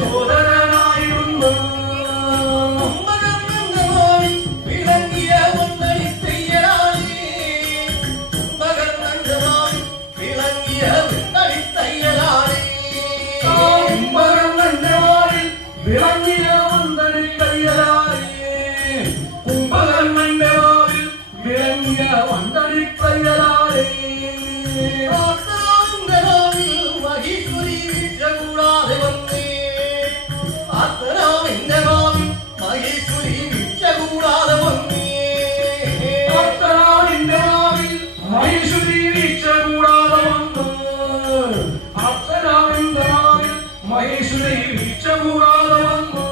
സോദരനായിരുന്നു വിളങ്ങിയ ഒന്നടിത്തയ്യലാളി വിളങ്ങിയ ഒന്നടിത്തയ്യലാളി വിളങ്ങിയ ഒന്നടിത്തയ്യലാളി കുംഭകർണന്റെ വാവിൽ വിളങ്ങിയ ഒന്നടിത്തയ്യലാളി മഹീശ്വരി കൂടാതെ വന്നേ മഹേശ്വരി വീഴ്ച കൂടാതെ വന്നേ മഹേശ്വരി വീഴ്ച കൂടാതെ വന്നു മഹേശ്വരി വീഴ്ച കൂടാതെ വന്നു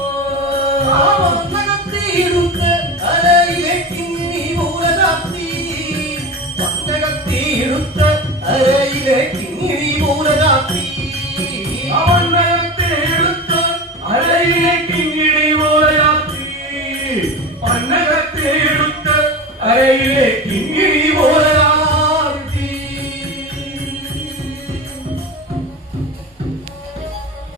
വന്നകത്തിയെടുത്ത് അരയിലേക്ക് നീ മൂലതാത്തി വന്നകത്തിയെടുത്ത് അരയിലേക്ക് നീ മൂലതാത്തി അവന്നകത്തിയെടുത്ത് അരയിലേക്ക് പന്നകത്തെ എടുത്ത് അരയിലേക്ക്